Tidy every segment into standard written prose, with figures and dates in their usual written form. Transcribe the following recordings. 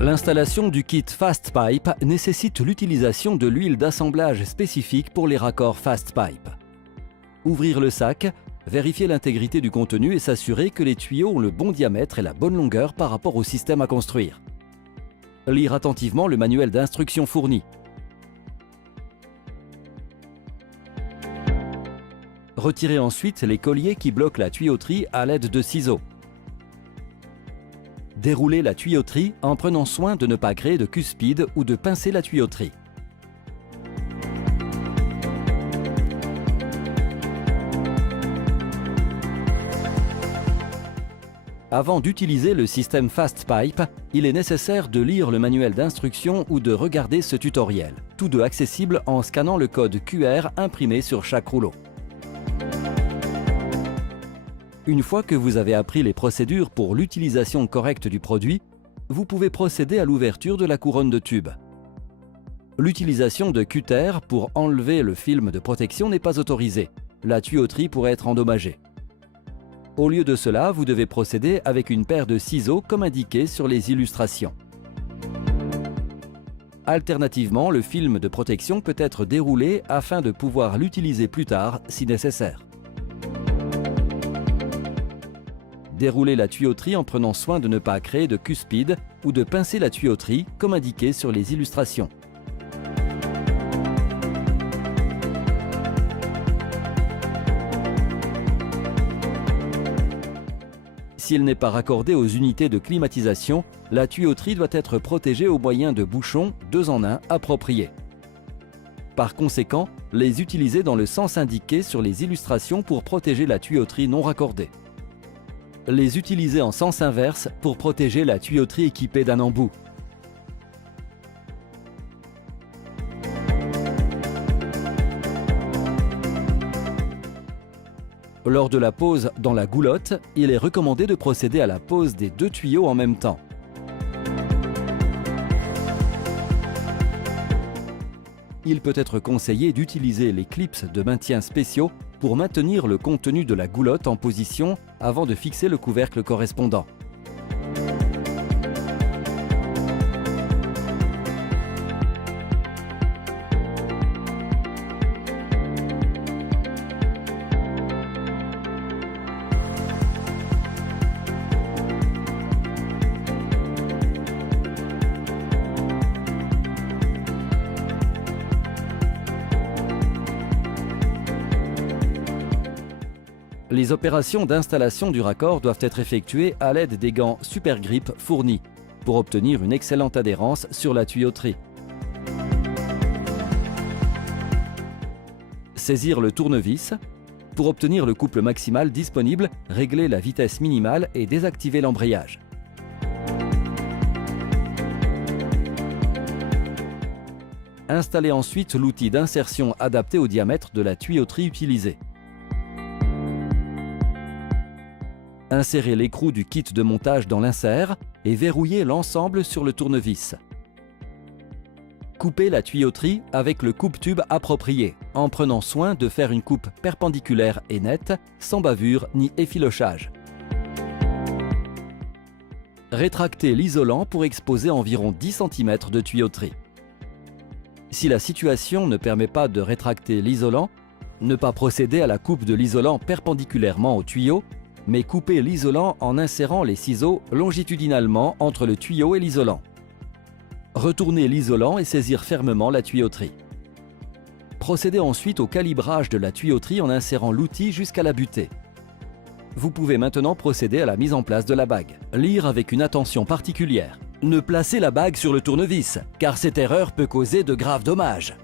L'installation du kit FastPipe nécessite l'utilisation de l'huile d'assemblage spécifique pour les raccords FastPipe. Ouvrir le sac, vérifier l'intégrité du contenu et s'assurer que les tuyaux ont le bon diamètre et la bonne longueur par rapport au système à construire. Lire attentivement le manuel d'instruction fourni. Retirez ensuite les colliers qui bloquent la tuyauterie à l'aide de ciseaux. Déroulez la tuyauterie en prenant soin de ne pas créer de cuspide ou de pincer la tuyauterie. Avant d'utiliser le système FastPipe, il est nécessaire de lire le manuel d'instruction ou de regarder ce tutoriel, tous deux accessibles en scannant le code QR imprimé sur chaque rouleau. Une fois que vous avez appris les procédures pour l'utilisation correcte du produit, vous pouvez procéder à l'ouverture de la couronne de tube. L'utilisation de cutter pour enlever le film de protection n'est pas autorisée. La tuyauterie pourrait être endommagée. Au lieu de cela, vous devez procéder avec une paire de ciseaux comme indiqué sur les illustrations. Alternativement, le film de protection peut être déroulé afin de pouvoir l'utiliser plus tard si nécessaire. Déroulez la tuyauterie en prenant soin de ne pas créer de cuspide ou de pincer la tuyauterie comme indiqué sur les illustrations. Si elle n'est pas raccordée aux unités de climatisation, la tuyauterie doit être protégée au moyen de bouchons 2 en 1 appropriés. Par conséquent, les utiliser dans le sens indiqué sur les illustrations pour protéger la tuyauterie non raccordée. Les utiliser en sens inverse pour protéger la tuyauterie équipée d'un embout. Lors de la pose dans la goulotte, il est recommandé de procéder à la pose des 2 tuyaux en même temps. Il peut être conseillé d'utiliser les clips de maintien spéciaux pour maintenir le contenu de la goulotte en position avant de fixer le couvercle correspondant. Les opérations d'installation du raccord doivent être effectuées à l'aide des gants Super Grip fournis pour obtenir une excellente adhérence sur la tuyauterie. Saisir le tournevis. Pour obtenir le couple maximal disponible, régler la vitesse minimale et désactiver l'embrayage. Installez ensuite l'outil d'insertion adapté au diamètre de la tuyauterie utilisée. Insérez l'écrou du kit de montage dans l'insert et verrouillez l'ensemble sur le tournevis. Coupez la tuyauterie avec le coupe-tube approprié, en prenant soin de faire une coupe perpendiculaire et nette, sans bavure ni effilochage. Rétractez l'isolant pour exposer environ 10 cm de tuyauterie. Si la situation ne permet pas de rétracter l'isolant, ne pas procéder à la coupe de l'isolant perpendiculairement au tuyau, mais couper l'isolant en insérant les ciseaux longitudinalement entre le tuyau et l'isolant. Retournez l'isolant et saisir fermement la tuyauterie. Procédez ensuite au calibrage de la tuyauterie en insérant l'outil jusqu'à la butée. Vous pouvez maintenant procéder à la mise en place de la bague. Lire avec une attention particulière. Ne placez la bague sur le tournevis, car cette erreur peut causer de graves dommages.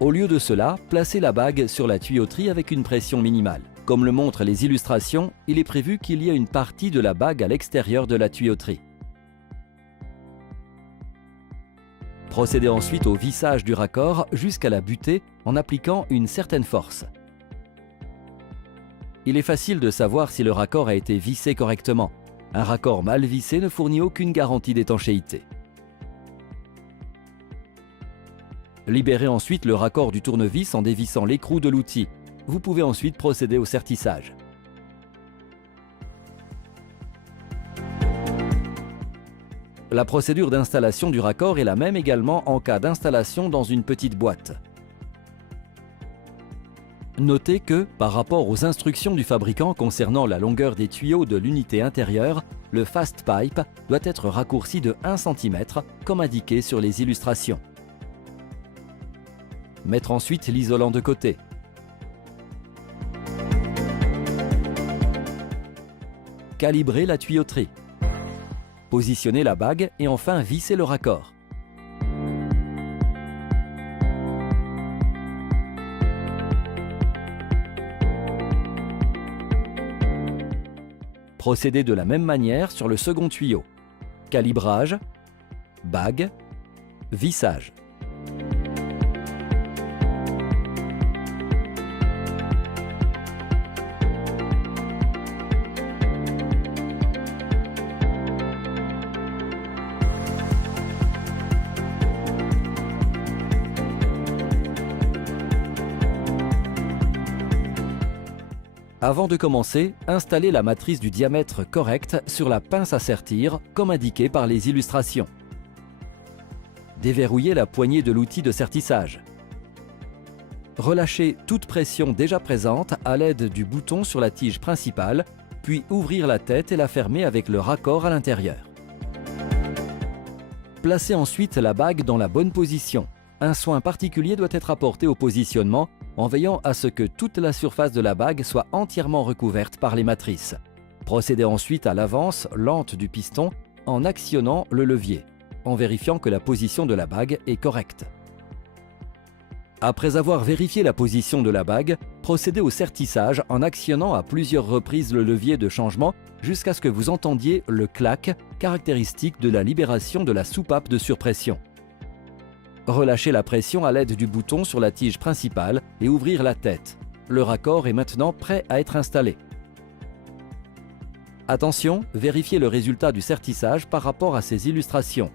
Au lieu de cela, placez la bague sur la tuyauterie avec une pression minimale. Comme le montrent les illustrations, il est prévu qu'il y ait une partie de la bague à l'extérieur de la tuyauterie. Procédez ensuite au vissage du raccord jusqu'à la butée en appliquant une certaine force. Il est facile de savoir si le raccord a été vissé correctement. Un raccord mal vissé ne fournit aucune garantie d'étanchéité. Libérez ensuite le raccord du tournevis en dévissant l'écrou de l'outil. Vous pouvez ensuite procéder au sertissage. La procédure d'installation du raccord est la même également en cas d'installation dans une petite boîte. Notez que, par rapport aux instructions du fabricant concernant la longueur des tuyaux de l'unité intérieure, le fast pipe doit être raccourci de 1 cm, comme indiqué sur les illustrations. Mettre ensuite l'isolant de côté. Calibrer la tuyauterie. Positionner la bague et enfin visser le raccord. Procédez de la même manière sur le second tuyau. Calibrage, bague, vissage. Avant de commencer, installez la matrice du diamètre correct sur la pince à sertir, comme indiqué par les illustrations. Déverrouillez la poignée de l'outil de sertissage. Relâchez toute pression déjà présente à l'aide du bouton sur la tige principale, puis ouvrir la tête et la fermer avec le raccord à l'intérieur. Placez ensuite la bague dans la bonne position. Un soin particulier doit être apporté au positionnement en veillant à ce que toute la surface de la bague soit entièrement recouverte par les matrices. Procédez ensuite à l'avance lente du piston en actionnant le levier, en vérifiant que la position de la bague est correcte. Après avoir vérifié la position de la bague, procédez au sertissage en actionnant à plusieurs reprises le levier de changement jusqu'à ce que vous entendiez le clac caractéristique de la libération de la soupape de surpression. Relâchez la pression à l'aide du bouton sur la tige principale et ouvrir la tête. Le raccord est maintenant prêt à être installé. Attention, vérifiez le résultat du sertissage par rapport à ces illustrations.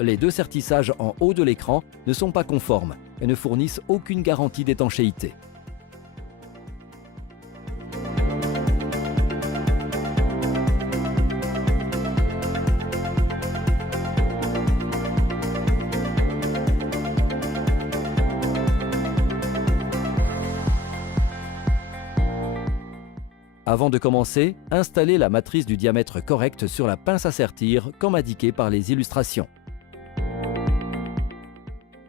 Les deux sertissages en haut de l'écran ne sont pas conformes et ne fournissent aucune garantie d'étanchéité. Avant de commencer, installez la matrice du diamètre correct sur la pince à sertir, comme indiqué par les illustrations.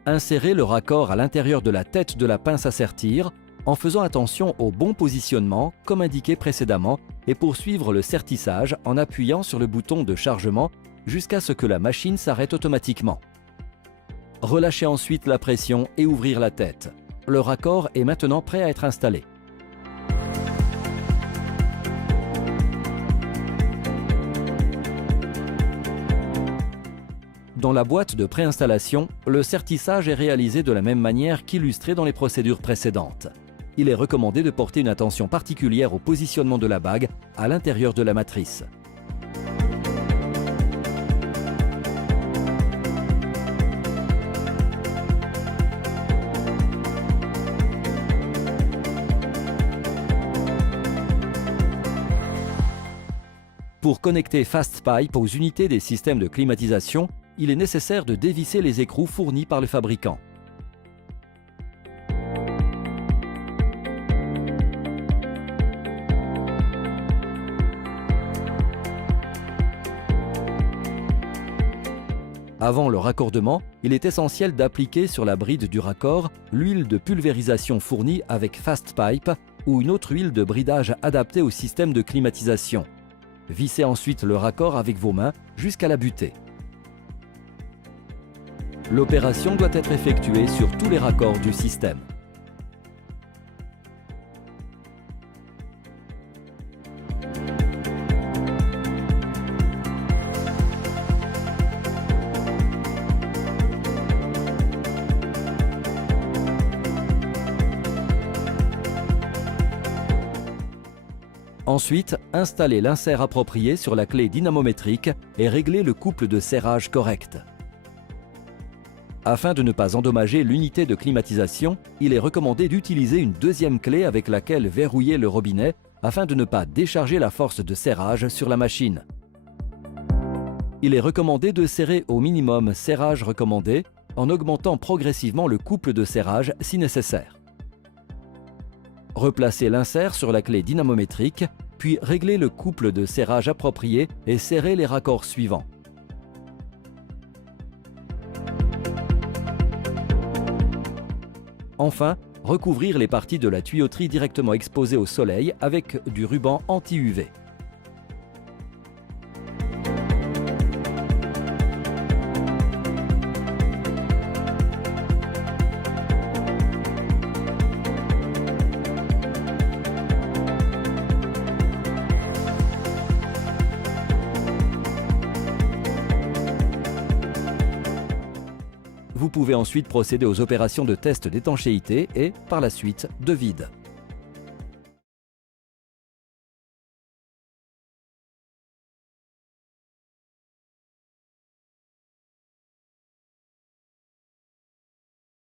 Insérez le raccord à l'intérieur de la tête de la pince à sertir, en faisant attention au bon positionnement, comme indiqué précédemment, et poursuivre le sertissage en appuyant sur le bouton de chargement jusqu'à ce que la machine s'arrête automatiquement. Relâchez ensuite la pression et ouvrir la tête. Le raccord est maintenant prêt à être installé. Dans la boîte de préinstallation, le sertissage est réalisé de la même manière qu'illustré dans les procédures précédentes. Il est recommandé de porter une attention particulière au positionnement de la bague à l'intérieur de la matrice. Pour connecter FastPipe aux unités des systèmes de climatisation, il est nécessaire de dévisser les écrous fournis par le fabricant. Avant le raccordement, il est essentiel d'appliquer sur la bride du raccord l'huile de pulvérisation fournie avec FastPipe ou une autre huile de bridage adaptée au système de climatisation. Vissez ensuite le raccord avec vos mains jusqu'à la butée. L'opération doit être effectuée sur tous les raccords du système. Ensuite, installez l'insert approprié sur la clé dynamométrique et réglez le couple de serrage correct. Afin de ne pas endommager l'unité de climatisation, il est recommandé d'utiliser une deuxième clé avec laquelle verrouiller le robinet afin de ne pas décharger la force de serrage sur la machine. Il est recommandé de serrer au minimum serrage recommandé en augmentant progressivement le couple de serrage si nécessaire. Replacez l'insert sur la clé dynamométrique, puis réglez le couple de serrage approprié et serrez les raccords suivants. Enfin, recouvrir les parties de la tuyauterie directement exposées au soleil avec du ruban anti-UV. Vous pouvez ensuite procéder aux opérations de test d'étanchéité et, par la suite, de vide.